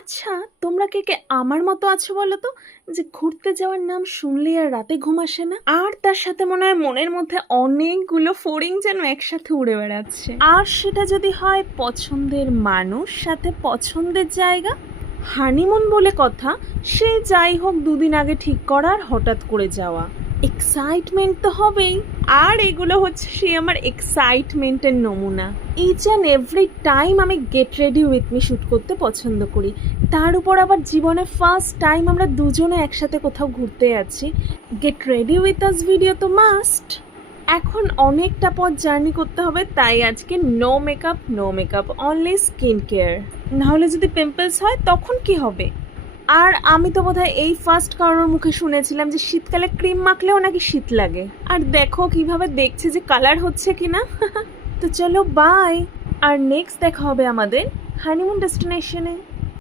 আচ্ছা, তোমরা কে কে আমার মতো আছো বলো তো, যে ঘুরতে যাওয়ার নাম শুনলেই আর রাতে ঘুম আসে না, আর তার সাথে মনে হয় মনের মধ্যে অনেকগুলো ফড়িং যেন একসাথে উড়ে বেড়াচ্ছে। আর সেটা যদি হয় পছন্দের মানুষ সাথে পছন্দের জায়গা, হানিমুন বলে কথা, সে যাই হোক দুদিন আগে ঠিক করার হঠাৎ করে যাওয়া, এক্সাইটমেন্ট তো হবেই। আর এগুলো হচ্ছে সেই আমার এক্সাইটমেন্টের নমুনা। ইচ অ্যান্ড এভরি টাইম আমি gate ready with me shoot করতে পছন্দ করি। তার উপর আবার জীবনে ফার্স্ট টাইম আমরা দুজনে একসাথে কোথাও ঘুরতে যাচ্ছি, get ready with us video তো মাস্ট। এখন অনেকটা পথ জার্নি করতে হবে, তাই আজকে no makeup only skin care. নাহলে যদি পিম্পলস হয় তখন কি হবে? আর আমি তো বোধহয় এই ফার্স্ট কারোর মুখে শুনেছিলাম যে শীতকালে ক্রিম মাখলেও নাকি শীত লাগে। আর দেখো কিভাবে দেখছে যে কালার হচ্ছে কিনা। তো চলো বাই, আর নেক্সট দেখা হবে আমাদের হানিমুন ডেস্টিনেশনে।